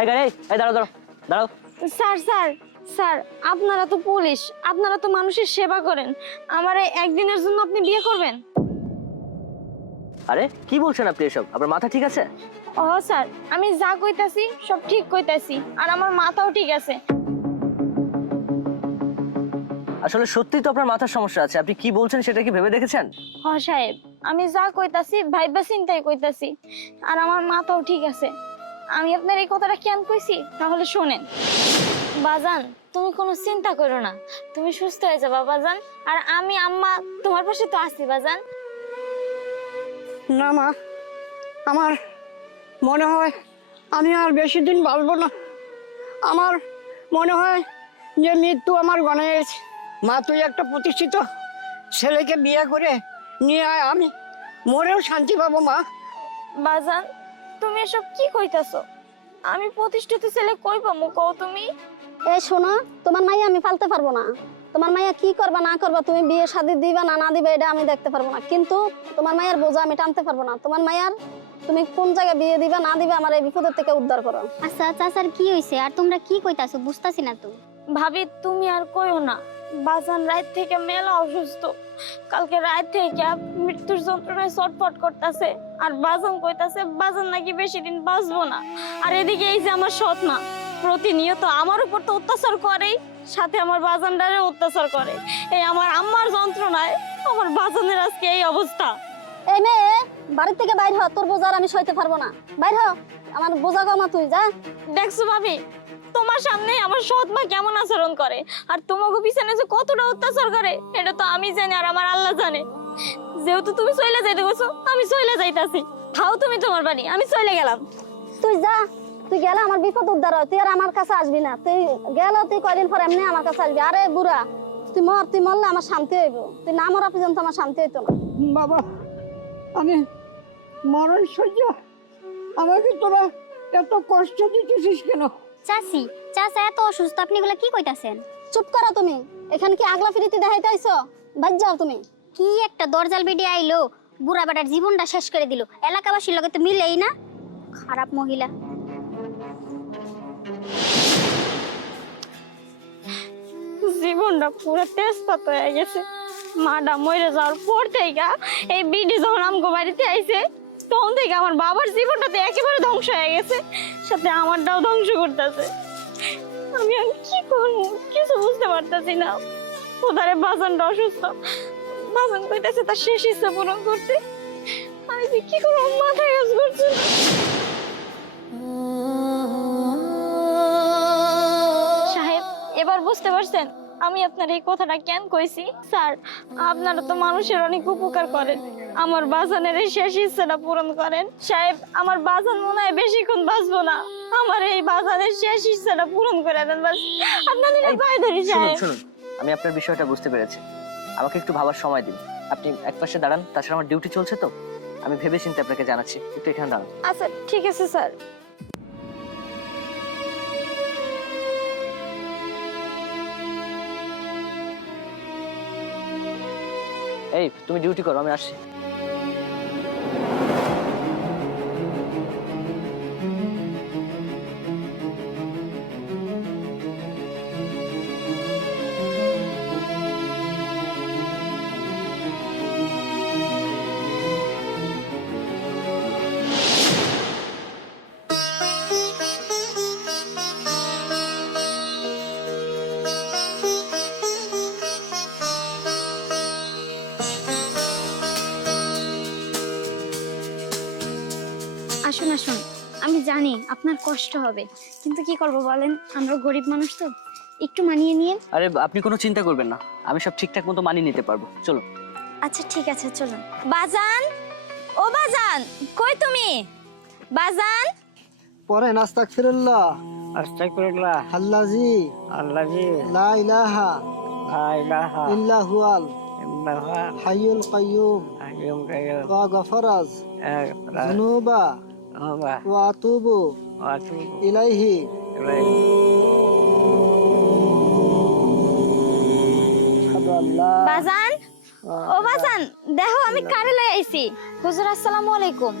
এই গাড়ি, এই দাঁড়াও দাঁড়াও দাঁড়াও। স্যার স্যার স্যার, আপনারা তো পুলিশ, আপনারা তো মানুষের সেবা করেন, আমার এই একদিনের জন্য আপনি বিয়ে করবেন? আরে কি বলছেন আপনি এসব? আপনার মাথা ঠিক আছে? ও স্যার, আমি যা কইতাছি সব ঠিক কইতাছি, আর আমার মাথাও ঠিক আছে। আসলে সত্যি তো আপনার মাথার সমস্যা আছে। আপনি কি বলছেন সেটা কি ভেবে দেখেছেন? হ সাহেব, আমি যা কইতাছি ভাইবা চিন্তাই কইতাছি, আর আমার মাথাও ঠিক আছে। আমি আপনার এই কথাটা কেন কইছি তাহলে শোনেন। বাজান, তুমি কোনো চিন্তা করো না, তুমি সুস্থ হয়ে যাবা বাজান, আর আমি আম্মা তোমার পাশে তো আছি বাজান। না মা, আমার মনে হয় আমি আর বেশি দিন বাঁচবো না। আমার মনে হয় যে মৃত্যু আমার গনে গেছে। মা, তুই একটা প্রতিষ্ঠিত ছেলেকে বিয়ে করে নিয়ে আয়, আমি মরেও শান্তি পাবো মা। বাজান, তুমি এসব কি কইতাছো? আমি প্রতিষ্ঠিত ছেলে কই পামু কও তুমি? এই শোনো, তোমার মাইয়া আমি ফালতে পারবো না। তোমার মাইয়া কি করবা না করবা, তুমি বিয়ে শাদী দিবা না না দিবা এটা আমি দেখতে পারবো না, কিন্তু তোমার মাইয়ার বোঝা আমি টানতে পারবো না। তোমার মাইয়ার তুমি কোন জায়গায় বিয়ে দিবা না দিবা আমার এই বিপদের থেকে উদ্ধার করো। আচ্ছা চাচার কি হইছে আর তোমরা কি কইতাছো বুঝতাছি না তো। ভাবি তুমি আর কইও না, বাজান রাত থেকে মেলা অসুস্থ, কালকে রাত থেকে মৃত্যুর যন্ত্রণায় ছটফট করতেছে, আর বাজান কইতাছে বাজান নাকি বেশি দিন বাঁচবো না। আর এদিকে এই যে আমার সৎ মা প্রতিনিয়ত আমার উপর তো অত্যাচার করেই, সাথে আমার বাজানটারে অত্যাচার করে। এই আমার আম্মার যন্ত্রণায় আমার বাজানের আজকে এই অবস্থা। এই মেয়ে, বাড়ির থেকে বাইর হ, তোর বোঝা আর আমি সইতে পারবো না। বাইর হ, আমার বোঝা কমা, তুই যা। দেখছো ভাবি, তোমার সামনে আমার সৎ মা কেমন আচরণ করে, আর তোমাকে পিছনে যে কতটা অত্যাচার করে এটা তো আমি জানি আর আমার আল্লাহ জানে। যেহেতু তুমি চলে যাইতে গেছো, আমি চলে যাইতাছি। খাও তুমি তোমার বাড়ি, আমি চলে গেলাম। তুই যা, তুই গেলে আমার বিপদ উদ্ধার হয়, তুই আর আমার কাছে আসবি না। তুই গেল, তুই কয়দিন পর এমনি আমার কাছে আসবি। আরে বুড়া, তুই মর, তুই মরলে আমার শান্তি হইব, তুই না মরা পর্যন্ত আমার শান্তি হইতো না। বাবা, আমি মরণ সহ্য, আমাকে তোরা এত কষ্ট দিতেছিস কেন? চাচি, চাচা এত অসুস্থ, আপনি এগুলা কি কইতাছেন? চুপ করো তুমি, এখানে কি আগলা ফিরিতে দেখাইতে আইছো? বাদ যাও তুমি। কি একটা দরজাল বেডি আইলো, বুড়া বেটার জীবনটা শেষ করে দিল। এলাকাবাসীর লগে তো মিলেই না, খারাপ মহিলা। জীবনটা পুরো তেজপাত হয়ে গেছে। মাটা মরে যাওয়ার পর থেকে এই বিডি যখন আমগো বাড়িতে আইছে, তখন থেকে আমার বাবার জীবনটা তো একেবারে ধ্বংস হয়ে গেছে, সাথে আমারটাও ধ্বংস করতেছে। আমি আর কি করবো কিছু বুঝতে পারতেছি না। ওধারে বাজানটা অসুস্থ, বাজান কইতেছে তার শেষ ইচ্ছা পূরণ করতে। আমি যে কি করবো মাথায় কাজ করছে না। সাহেব, এবার বুঝতে পারছেন আমি আপনার এই কথাটা কেন কইছি? স্যার, আপনারা তো মানুষের অনেক উপকার করেন, আমার বাজানের এই শেষ ইচ্ছাটা পূরণ করেন। সাহেব, আমার বাজান মনে হয় বেশিক্ষণ বাঁচবো না, আমার এই বাজানের শেষ ইচ্ছাটা পূরণ করে দেন বাস। আপনাদের পায়ে ধরি সাহেব। শুনুন, আমি আপনার বিষয়টা বুঝতে পেরেছি। আমাকে একটু ভাবার সময় দিন। আপনি এক পাশে দাঁড়ান, তাছাড়া আমার ডিউটি চলছে তো, আমি ভেবে চিন্তে আপনাকে জানাচ্ছি। একটু এখানে দাঁড়ান। আচ্ছা ঠিক আছে স্যার। এই তুমি ডিউটি করো, আমি আসছি। আসুন আসুন, আমি জানি আপনার কষ্ট হবে, কিন্তু কি করব বলেন, আমরা গরিব মানুষ তো, একটু মানিয়ে নিয়ে। আরে আপনি কোনো চিন্তা করবেন না, আমি সব ঠিকঠাক মতো মানিয়ে নিতে পারবো। চলো। আচ্ছা ঠিক আছে চলুন। বাজান, ও বাজান, কই তুমি? বাজান। পরে আস্তাগফিরুল্লাহ আস্তাগফিরুল্লাহ, আল্লাযী আল্লাযী লা ইলাহা লা ইলাহা ইল্লা হুয়াল ইল্লাল্লাহ হাইয়ুল কাইয়্যুম হাইয়ুল কাইয়্যুম ওয়া গাফারাজ যুনুবা ওয়া আতুবু ইলাইহি। বাজান, ও বাজান, দেখো আমি কারে লই আইছি। হুজুর আসসালামু আলাইকুম,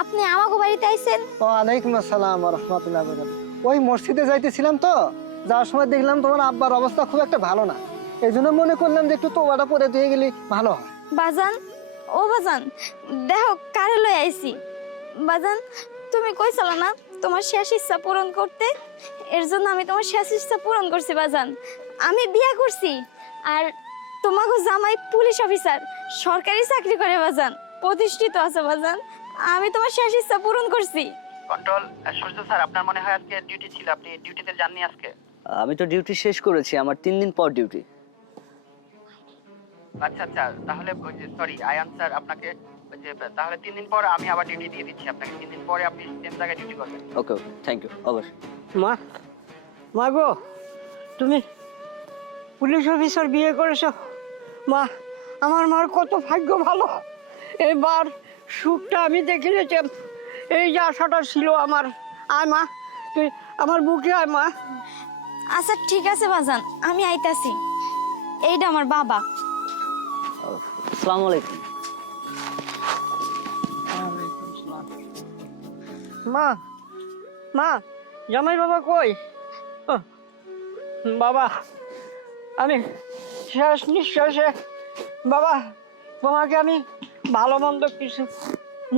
আপনি আমাগো বাড়িতে আইছেন? ওয়া আলাইকুম আসসালাম ওয়া রাহমাতুল্লাহি ওয়া বারাকাতুহু। ওই মসজিদে যাইতেছিলাম তো, যাওয়ার সময় দেখলাম তোমার আব্বার অবস্থা খুব একটা ভালো না, এই জন্য মনে করলাম যে একটু তোবাটা পরে দিয়ে গেলে ভালো হয়। বাজান, ও বাজান, দেখো কারে লই আইছি। বাজান, তুমি কইছিল না তোমার শেষ ইচ্ছা পূরণ করতে, এর জন্য আমি তোমার শেষ ইচ্ছা পূরণ করছি বাজান। আমি বিয়া করছি, আর তোমাকে জামাই পুলিশ অফিসার, সরকারি চাকরি করে বাজান, প্রতিষ্ঠিত আছে বাজান। আমি তোমার শেষ ইচ্ছা পূরণ করছি। কন্ট্রোল সূর্য স্যার, আপনার মনে হয় আজকে ডিউটি ছিল, আপনি ডিউটিতে যাননি আজকে? আমি তো ডিউটি শেষ করেছি, আমার 3 দিন পর ডিউটি। আচ্ছা আচ্ছা, তাহলে সরি আয়ান স্যার, আপনাকে তাহলে 3 দিন পর আমি আবার ডিউটি দিয়ে দিচ্ছি আপনাকে। 3 দিন পরে আপনি সেম জায়গায় ডিউটি করবেন। ওকে, থ্যাংক ইউ। অবশ্যই। মা, মা গো, তুমি পুলিশ অফিসার বিয়ে করেছো। মা, আমার মার কত ভাগ্য ভালো, এবার সুখটা আমি দেখে নিয়েছি। এই যে আশাটা ছিল আমার। আয় মা, তুই আমার বুকে আয় মা। আচ্ছা ঠিক আছে বাজান, আমি আইতাছি। এইটা আমার বাবা। আসসালামু আলাইকুম। মা, মা, জামাই বাবা কই? ও, বাবা, আমি শেষ নিঃশ্বাসে বাবা তোমাকে আমি ভালো মন্দ কিছু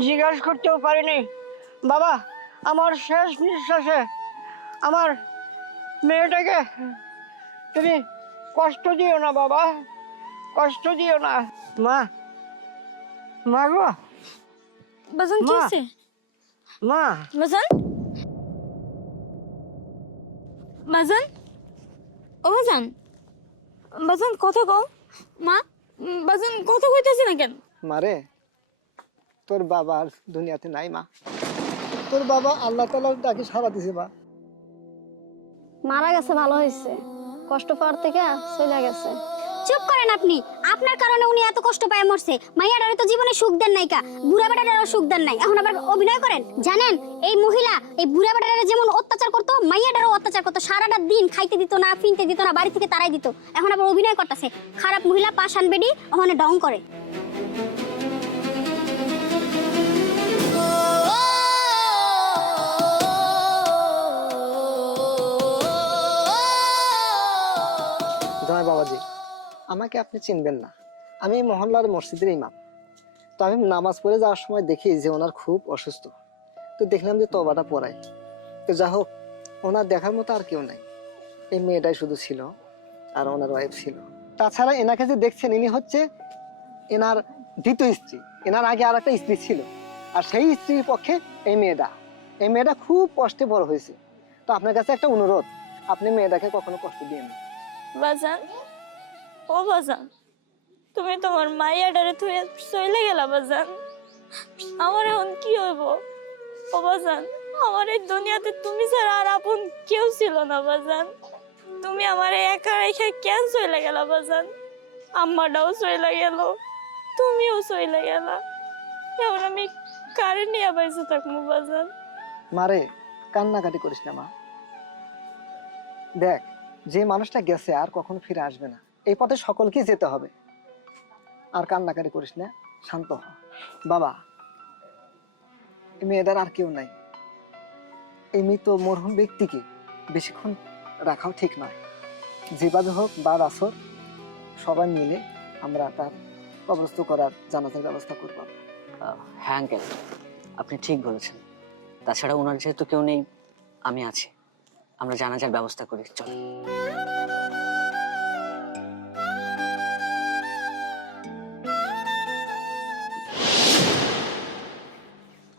জিজ্ঞাসা করতেও পারিনি। বাবা, আমার শেষ নিঃশ্বাসে আমার মেয়েটাকে তুমি কষ্ট দিও না বাবা, কষ্ট দিও না। মা, মা গো, বাজান কি মা। হইছে? মা, বাজান, বাজান, ও বাজান, বাজান কথা কও। মা, বাজান কথা কইতেছে না কেন? মারে, তোর বাবা আর দুনিয়াতে নাই মা, তোর বাবা আল্লাহ তাআলার ডাকে সাড়া দিছে মা। মারা গেছে ভালো হয়েছে, কষ্ট পাওয়ার থেকে চলে গেছে। চুপ করেন আপনি, আপনার কারণে উনি এত কষ্ট পায় মরছে। মাইয়াটারে তো জীবনে সুখ দেন নাই কা, বুড়া বেটাটারও সুখ দেন নাই, এখন আবার অভিনয় করেন। জানেন এই মহিলা এই বুড়া বেটাটারে যেমন অত্যাচার করতো, মাইয়াটারও অত্যাচার করতো। সারাটা দিন খাইতে দিত না, ফিনতে দিত না, বাড়ি থেকে তাড়াই দিত। এখন আবার অভিনয় করতেছে। খারাপ মহিলা, পাশান বেডি, ওখানে ঢং করে। জামাই বাবাজি, আমাকে আপনি চিনবেন না, আমি মহল্লার মসজিদের ইমাম। তো আমি নামাজ পড়ে যাওয়ার সময় দেখি যে ওনার খুব অসুস্থ, তো দেখলাম যে তবাটা পড়াই। তো যা হোক, ওনার দেখার মতো আর কেউ নাই, এই মেয়েটাই শুধু ছিল আর ওনার ওয়াইফ ছিল। তাছাড়া এনাকে যে দেখছেন, ইনি হচ্ছে এনার দ্বিতীয় স্ত্রী। এনার আগে আর একটা স্ত্রী ছিল, আর সেই স্ত্রীর পক্ষে এই মেয়েটা খুব কষ্টে বড় হয়েছে। তো আপনার কাছে একটা অনুরোধ, আপনি মেয়েটাকে কখনো কষ্ট দিয়েন না। বাজান, ও বাজান, তুমি তোমার মাইয়াটারে থুয়ে চলে গেলা বাজান। আমার এখন কি হইব? ও বাজান, আমার এই দুনিয়াতে তুমি ছাড়া আর আপন কেউ ছিল না বাজান। তুমি আমার একা রেখে কেন চলে গেলা বাজান? আম্মাটাও চলে গেল, তুমিও চলে গেলা। এখন আমি কারে নিয়ে বেঁচে থাকবো বাজান? মারে, কান্নাকাটি করিস না মা। দেখ, যে মানুষটা গেছে আর কখনো ফিরে আসবে না, এই পথে সকলকে যেতে হবে। আর কান্নাকাটি করিস না, শান্ত হ। বাবা, এই মেয়েটার আর কেউ নাই, এই মৃত মরহুম ব্যক্তিকে বেশিক্ষণ রাখাও ঠিক নয়। যেভাবে হোক বাদ আসর সবাই মিলে আমরা তার কবরস্থ করার জানাজার ব্যবস্থা করব। হ্যাঁ আঙ্কেল, আপনি ঠিক বলেছেন। তাছাড়া ওনার যেহেতু কেউ নেই, আমি আছি, আমরা জানাজার ব্যবস্থা করি। চল।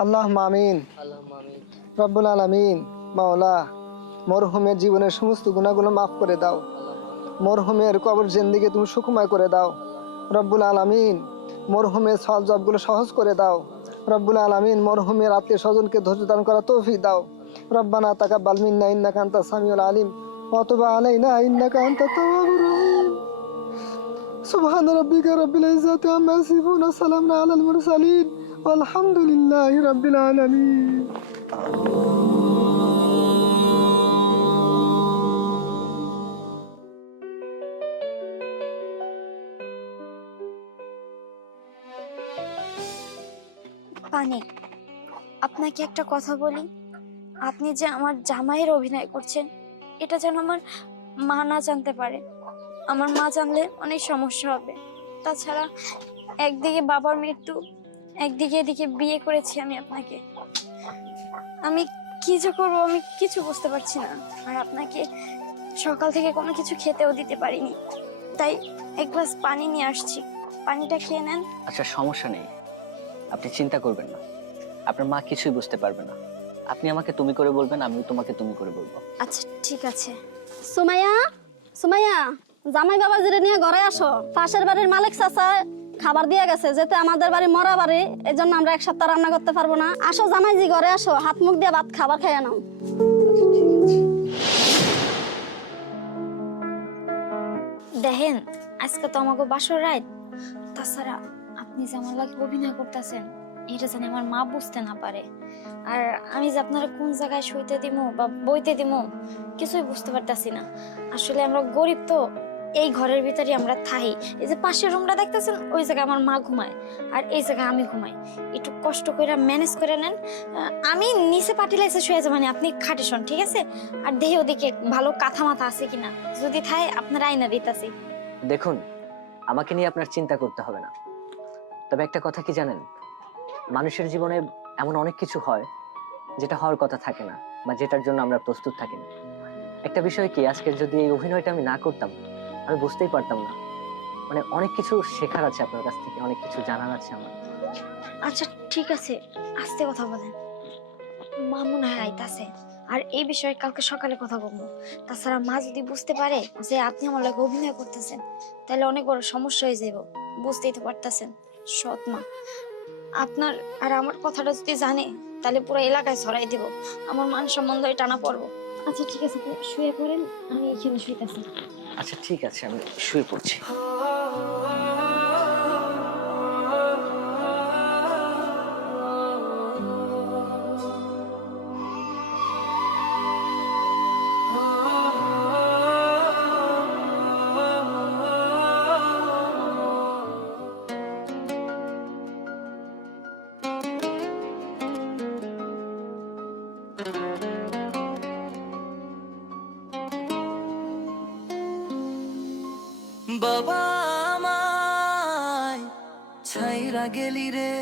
আল্লাহুম্মা আমিন। রব্বুল আলামিন, মাওলা, মরহুমের জীবনের সমস্ত গুনাহগুলো মাফ করে দাও। মরহুমের কবর জিন্দেগি তুমি সুখময় করে দাও। রব্বুল আলামিন, মরহুমের সওয়াব জবগুলো সহজ করে দাও। রব্বুল আলামিন, মরহুমের আত্মীয় স্বজনকে ধৈর্য দান করা তৌফিক দাও। রব্বানা তাকাব্বাল মিন্না ইন্নাকা আনতাস সামিউল আলিম ওয়া তুব আলাইনা ইন্নাকা আনতাত তাওয়াবুর রহিম। সুবহান রাব্বিকা রাব্বিল ইজ্জাতি আম্মা ইয়াসিফুন ওয়া সালামুন আলাল মুরসালিন আলহামদুলিল্লাহি রাব্বিল আলামিন। পানি, আপনাকে একটা কথা বলি। আপনি যে আমার জামাইয়ের অভিনয় করছেন এটা যেন আমার মা না জানতে পারে। আমার মা জানলে অনেক সমস্যা হবে। তাছাড়া একদিকে বাবার মৃত্যু, একদিকে এদিকে বিয়ে করেছি আমি আপনাকে। আমি কি যে করবো আমি কিছু বুঝতে পারছি না। আর আপনাকে সকাল থেকে কোনো কিছু খেতেও দিতে পারিনি, তাই এক গ্লাস পানি নিয়ে আসছি, পানিটা খেয়ে নেন। আচ্ছা সমস্যা নেই, আপনি চিন্তা করবেন না, আপনার মা কিছুই বুঝতে পারবে না। আপনি আমাকে তুমি করে বলবেন, আমিও তোমাকে তুমি করে বলবো। আচ্ছা ঠিক আছে। সুমাইয়া, সুমাইয়া, জামাই বাবাজিরে নিয়ে ঘরে আসো। পাশের বাড়ির মালিক চাচা খাবার দিয়ে গেছে, যেতে আমাদের বাড়ি মরা বাড়ি, এই জন্য আমরা এক সপ্তাহ রান্না করতে পারবো না। আসো জামাইজি, ঘরে আসো, হাত মুখ দিয়ে ভাত খাবার খাইয়া নাও। দেখেন আজকে তো আমাকে বাসর রাত, তাছাড়া আপনি যে আমার লাগে অভিনয় করতেছেন এটা যেন আমার মা বুঝতে না পারে। আর আমি যে আপনারা কোন জায়গায় শুইতে দিব বা বইতে দিব কিছুই বুঝতে পারতাছি না। আসলে আমরা গরিব তো, এই ঘরের ভিতরে আমরা থাই। এই যে পাশের রুমটা দেখতেছেন ওই জায়গায় আমার মা ঘুমায়, আর এই জায়গায় আমি ঘুমাই। একটু কষ্ট করে ম্যানেজ করে নেন। আমি নিচে পাটিলাইছে শুয়ে যাবেন, আপনি খাটে শোন, ঠিক আছে? আর দেহে ওদিকে ভালো কাঁথা মাথা আছে কিনা, যদি থায় আপনারা আইনা দিতাছি। দেখুন, আমাকে নিয়ে আপনার চিন্তা করতে হবে না। তবে একটা কথা কি জানেন, মানুষের জীবনে এমন অনেক কিছু হয় যেটা হওয়ার কথা থাকে না, বা যেটার জন্য আমরা প্রস্তুত থাকি না। একটা বিষয় কি, আজকে যদি এই অভিনয়টা আমি না করতাম আমি বুঝতেই পারতাম না। মানে অনেক কিছু শেখার আছে আপনার কাছ থেকে, অনেক কিছু জানার আছে আমার। আচ্ছা ঠিক আছে, আস্তে কথা বলেন, মা মনে হয় আইতাছে। আর এই বিষয়ে কালকে সকালে কথা বলবো। তাছাড়া মা যদি বুঝতে পারে যে আপনি আমার লাগে অভিনয় করতেছেন তাহলে অনেক বড় সমস্যা হয়ে যাবে, বুঝতেই তো পারতেছেন। সৎ মা, আপনার আর আমার কথাটা যদি জানে তাহলে পুরো এলাকায় ছড়াই দিব, আমার মান সম্বন্ধ টানা পড়বো। আচ্ছা ঠিক আছে, আপনি শুয়ে পড়েন, আমি এখানে শুইতেছি। আচ্ছা ঠিক আছে, আমি শুয়ে পড়ছি। বাবা আমায় ছাইরা গেলি রে,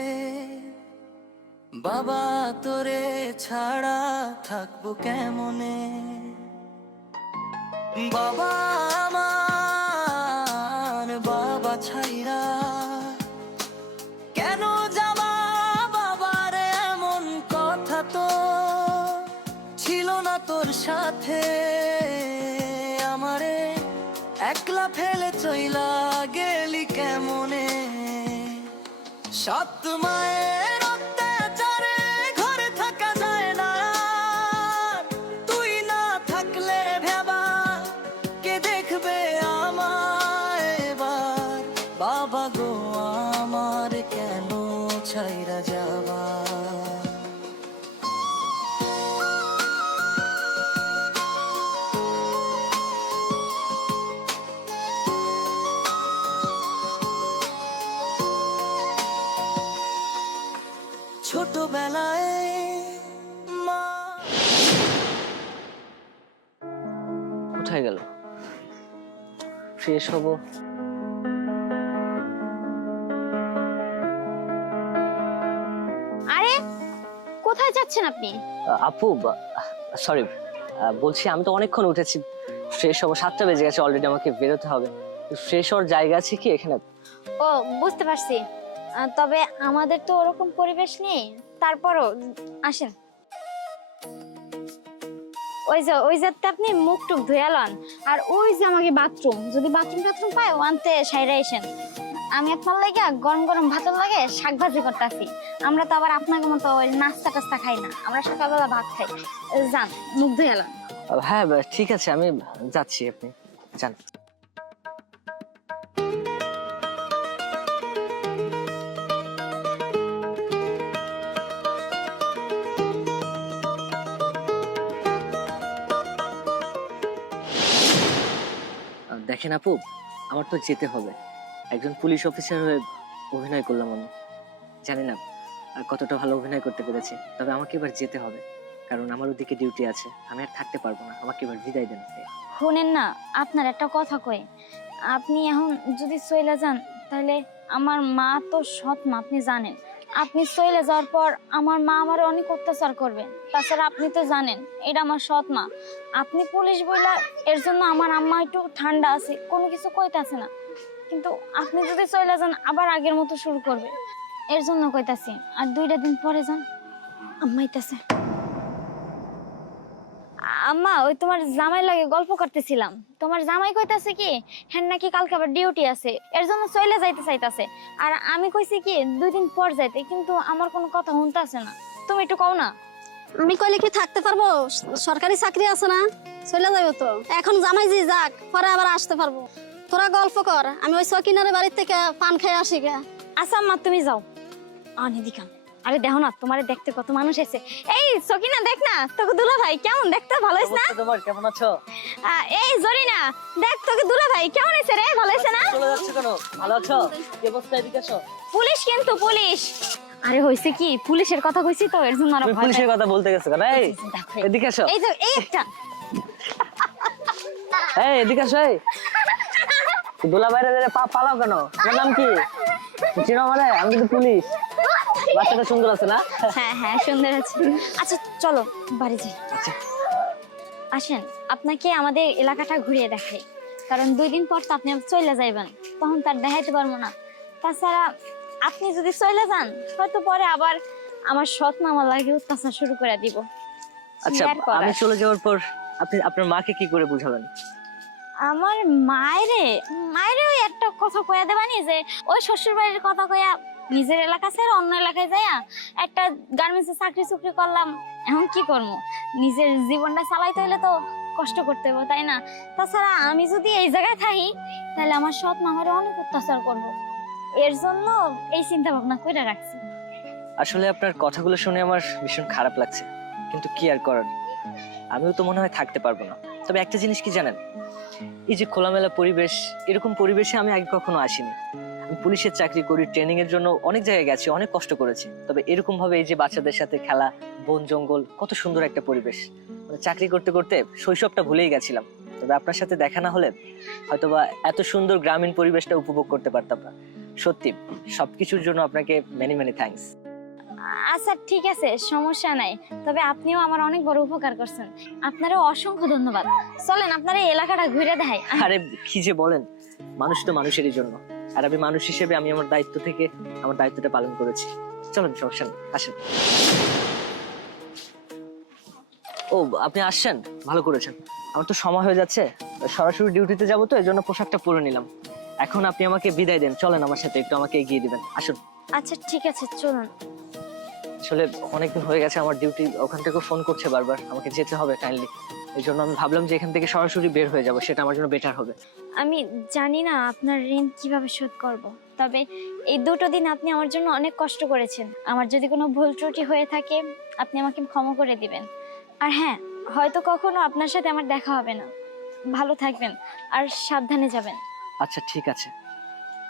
বাবা তোরে ছাড়া থাকবো কেমনে। বাবা আমার বাবা ছাইরা কেন যাবা, বাবার এমন কথা তো ছিল না তোর সাথে। আমারে একলা ফেলে চইলা গেলি কেমনে, সাত মায়ের অত্যাচারে ঘরে থাকা যায় না। তুই না থাকলে ভেবা কে দেখবে আমায় এবার। বাবা গো আমার কেন ছাইরা যাবা। ছোটবেলায় মা কোথায় গেল? ফ্রেশ হবো। আরে কোথায় যাচ্ছেন আপনি? আপু সরি, বলছি আমি তো অনেকক্ষণ উঠেছি, ফ্রেশ হবো, 7টা বেজে গেছে অলরেডি, আমাকে বেরোতে হবে। ফ্রেশ হওয়ার জায়গা আছে কি এখানে? ও বুঝতে পারছি, তবে আমাদের তো ওরকম পরিবেশ নেই, তারপরও আসেন। ওই যাতে আপনি মুখ টুক ধুয়ে লন, আর ওই যে আমাকে বাথরুম, যদি বাথরুম পায় ওয়ানতে সাইরা এসেন। আমি আপনার লাগে গরম গরম ভাতের লাগে শাক ভাজি করতেছি। আমরা তো আবার আপনাকে মতো ওই নাস্তা টাস্তা খাই না, আমরা সকালবেলা ভাত খাই। যান মুখ ধুয়ে লন। হ্যাঁ ঠিক আছে, আমি যাচ্ছি, আপনি যান। দেখেন আপু, আমার তো যেতে হবে। একজন পুলিশ অফিসার হয়ে অভিনয় করলাম আমি, জানি না আর কতটা ভালো অভিনয় করতে পেরেছি, তবে আমাকে এবার যেতে হবে। কারণ আমার ওদিকে ডিউটি আছে, আমি আর থাকতে পারবো না, আমাকে এবার বিদায় দেন। শুনেন না, আপনার একটা কথা কই, আপনি এখন যদি চলে যান তাহলে আমার মা তো সৎ মা, আপনি জানেন। আপনি চলে যাওয়ার পর আমার মা আমার অনেক অত্যাচার করবে। তাছাড়া আপনি তো জানেন এটা আমার সৎ মা। আপনি পুলিশ বইলা এর জন্য আমার আম্মা একটু ঠান্ডা আছে, কোনো কিছু কইতাছে না। কিন্তু আপনি যদি চলে যান আবার আগের মতো শুরু করবে, এর জন্য কইতাছি। আর 2টা দিন পরে যান। আম্মা আইতাছে। আম্মা, ওই তোমার জামাই লাগে গল্প করতেছিলাম। তোমার জামাই কইতাছে কি হ্যাঁ নাকি কালকে আবার ডিউটি আছে, এর জন্য চলে যাইতে চাইতাছে। আর আমি কইছি কি 2 দিন পর যাইতে, কিন্তু আমার কোনো কথা শুনতাছে না। তুমি একটু কও না। আমি কইলে কি থাকতে পারবো? সরকারি চাকরি আছে না, চলে যাবো তো। এখন জামাই জি যাক, পরে আবার আসতে পারবো। তোরা গল্প কর, আমি ওই সকিনারের বাড়ির থেকে পান খেয়ে আসি গে। আচ্ছা আম্মা, তুমি যাও। দিকাম, আরে দেখো না, তোমারে দেখতে কত মানুষ এসে। এই সকিনা, দেখ না তোকে দুলা ভাই কেমন দেখতে, ভালো হইছ না? তোমার কেমন আছো? এই জরিনা, দেখ তোকে দুলা ভাই কেমন হইছে রে, ভালো হইছে না? চলে যাচ্ছে কেন? ভালো আছো? কি অবস্থা? এদিকে আসো। পুলিশ, কিন্তু পুলিশ। আরে হইছে কি, পুলিশের কথা কইছি তো, এর জন্য আর তুমি পুলিশের কথা বলতে গেছো কেন? এই এদিকে আসো। এই যে এই একটা এই এদিকে আসো। এই দোলা বাইরে পালাও কেন? তোমার নাম কি? চিনো মানে? আমি কিন্তু পুলিশ। বাচ্চাটা সুন্দর আছে না? হ্যাঁ হ্যাঁ, সুন্দর আছে। আচ্ছা চলো বাড়ি যাই। আচ্ছা আসেন, আপনাকে আমাদের এলাকাটা ঘুরিয়ে দেখাই। কারণ 2 দিন পর তো আপনি চলে যাইবেন, তখন তার দেখাইতে পারবো না। তাছাড়া আপনি যদি চলে যান, হয়তো পরে আবার আমার সৎ মামা লাগে অত্যাচার শুরু করে দিব। আচ্ছা, আমি চলে যাওয়ার পর আপনি আপনার মাকে কি করে বুঝাবেন? আমার মায়েরে ওই একটা কথা কয়া দেবানি যে ওই শ্বশুর বাড়ির কথা কয়া নিজের এলাকা ছেড়ে অন্য এলাকায় যাইয়া একটা গার্মেন্টসে চাকরি করলাম। এখন কি করবো, নিজের জীবনটা চালাইতে হলে তো কষ্ট করতে হবে, তাই না? তাছাড়া আমি যদি এই জায়গায় থাকি তাহলে আমার সৎ মামারে অনেক অত্যাচার করবো। এর জন্য এই চিন্তা ভাবনা করে রাখছি। আসলে আপনার কথাগুলো শুনে আমার ভীষণ খারাপ লাগছে, কিন্তু কি আর করার, আমিও তো মনে হয় থাকতে পারবো না। তবে একটা জিনিস কি জানেন, এই যে খোলামেলা পরিবেশ, এরকম পরিবেশে আমি আগে কখনো আসিনি। আমি পুলিশের চাকরি করি, ট্রেনিং এর জন্য অনেক জায়গায় গেছি, অনেক কষ্ট করেছি। তবে এরকম ভাবে এই যে বাচ্চাদের সাথে খেলা, বন জঙ্গল, কত সুন্দর একটা পরিবেশ। মানে চাকরি করতে করতে শৈশবটা ভুলেই গেছিলাম। তবে আপনার সাথে দেখা না হলে হয়তোবা এত সুন্দর গ্রামীণ পরিবেশটা উপভোগ করতে পারতাম না। সত্যি সবকিছুর জন্য আপনাকে মেনি মেনি থ্যাঙ্কস। আচ্ছা ঠিক আছে, সমস্যা নাই। তবে আপনিও আমার অনেক বড় উপকার করছেন, আপনারও অসংখ্য ধন্যবাদ। চলেন আপনার এই এলাকাটা ঘুরে দেখাই। আরে কি যে বলেন, মানুষ তো মানুষেরই জন্য, আর আমি মানুষ হিসেবে আমি আমার দায়িত্ব থেকে আমার দায়িত্বটা পালন করেছি। চলেন, সমস্যা নেই, আসেন। ও আপনি আসছেন, ভালো করেছেন। আমার তো সময় হয়ে যাচ্ছে, সরাসরি ডিউটিতে যাবো, তো এই জন্য পোশাকটা পরে নিলাম। এখন আপনি আমাকে বিদায় দেন, চলেন আমার সাথে, একটু আমাকে এগিয়ে দিবেন, আসুন। আচ্ছা ঠিক আছে, চলুন। আসলে অনেকদিন হয়ে গেছে আমার ডিউটি, ওখান থেকে ফোন করছে বারবার, আমাকে যেতে হবে কাইন্ডলি। এই জন্য আমি ভাবলাম যে এখান থেকে সরাসরি বের হয়ে যাব, সেটা আমার জন্য বেটার হবে। আমি জানি না আপনার ঋণ কিভাবে শোধ করব, তবে এই 2টো দিন আপনি আমার জন্য অনেক কষ্ট করেছেন। আমার যদি কোনো ভুল ত্রুটি হয়ে থাকে আপনি আমাকে ক্ষমা করে দিবেন। আর হ্যাঁ, হয়তো কখনো আপনার সাথে আমার দেখা হবে না। ভালো থাকবেন আর সাবধানে যাবেন। আচ্ছা ঠিক আছে,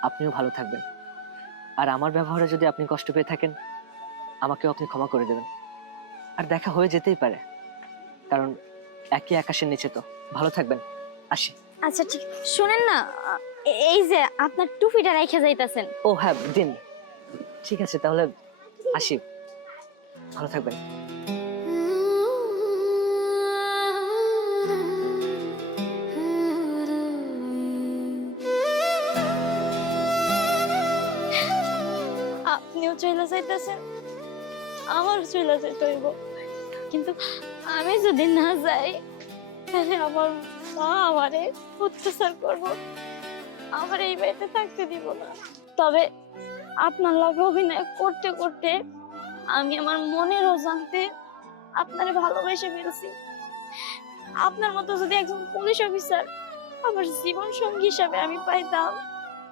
আপনিও ভালো থাকবেন। আর আমার ব্যবহারে যদি আপনি কষ্ট পেয়ে থাকেন, আমাকেও আপনি ক্ষমা করে দেবেন। আর দেখা হয়ে যেতেই পারে, কারণ একই আকাশের নিচে তো। ভালো থাকবেন, আসি। আচ্ছা ঠিক, শুনেন না, এই যে আপনার টুপিটা রেখে যাইতাছেন। ও হ্যাঁ, দিন। ঠিক আছে তাহলে আসি, ভালো থাকবেন। আপনিও চলে যাইতেছেন, আমারও চলে যাইতে হইব। কিন্তু আমি যদি না যাই তাহলে আমার মা আমারে অত্যাচার করবো, আমার এই বাড়িতে থাকতে দিব না। তবে আপনার লগে অভিনয় করতে করতে আমি আমার মনের অজান্তে আপনারে ভালোবেসে ফেলছি। আপনার মতো যদি একজন পুলিশ অফিসার আমার জীবন সঙ্গী হিসাবে আমি পাইতাম,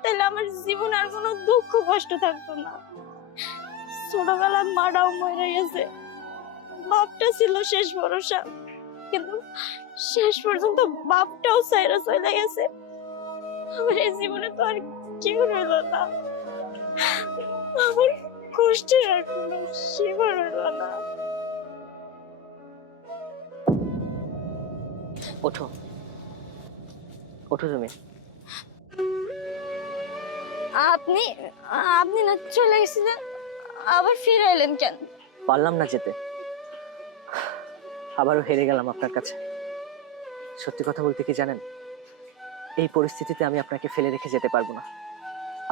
তাহলে আমার জীবন আর কোনো দুঃখ কষ্ট থাকতো না। ছোটবেলায় মাটাও মরে গেছে, বাপটা ছিল শেষ ভরসা, কিন্তু শেষ পর্যন্ত বাপটাও সাইরা চলে গেছে। আমার এই জীবনে তো আর কেউ রইল না, আমার কষ্টের আর কোনো সীমা রইল না। ওঠো, ওঠো তুমি। আপনি আপনি না চলে গেছিলেন, আবার ফিরে এলেন কেন? পারলাম না যেতে, আবারও হেরে গেলাম আপনার কাছে। সত্যি কথা বলতে কি জানেন, এই পরিস্থিতিতে আমি আপনাকে ফেলে রেখে যেতে পারবো না,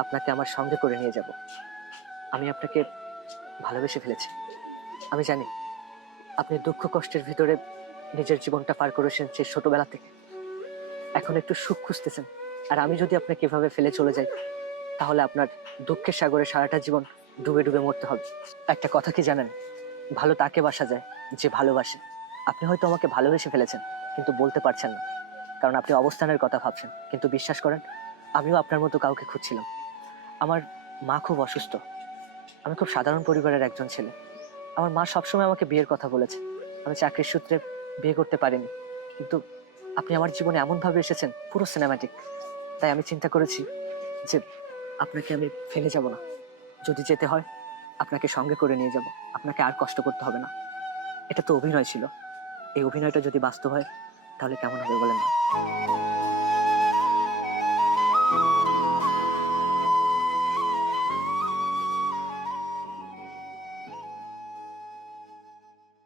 আপনাকে আমার সঙ্গে করে নিয়ে যাব। আমি আপনাকে ভালোবেসে ফেলেছি। আমি জানি আপনি দুঃখ কষ্টের ভিতরে নিজের জীবনটা পার করেছেন সেই ছোটবেলা থেকে, এখন একটু সুখ খুঁজতেছেন। আর আমি যদি আপনাকে এভাবে ফেলে চলে যাই, তাহলে আপনার দুঃখের সাগরে সারাটা জীবন ডুবে ডুবে মরতে হবে। একটা কথা কি জানেন, ভালো তাকে বাসা যায় যে ভালোবাসে। আপনি হয়তো আমাকে ভালোবেসে ফেলেছেন, কিন্তু বলতে পারছেন না, কারণ আপনি অবস্থানের কথা ভাবছেন। কিন্তু বিশ্বাস করেন, আমিও আপনার মতো কাউকে খুঁজছিলাম। আমার মা খুব অসুস্থ, আমি খুব সাধারণ পরিবারের একজন ছেলে। আমার মা সবসময় আমাকে বিয়ের কথা বলেছে, আমি চাকরির সূত্রে বিয়ে করতে পারিনি। কিন্তু আপনি আমার জীবনে এমনভাবে এসেছেন, পুরো সিনেম্যাটিক। তাই আমি চিন্তা করেছি যে আপনাকে আমি ফেলে যাব না, যদি যেতে হয় আপনাকে সঙ্গে করে নিয়ে যাব, আপনাকে আর কষ্ট করতে হবে না। এটা তো অভিনয় ছিল, এই অভিনয়টা যদি বাস্তব হয় তাহলে কেমন হবে বলেন না?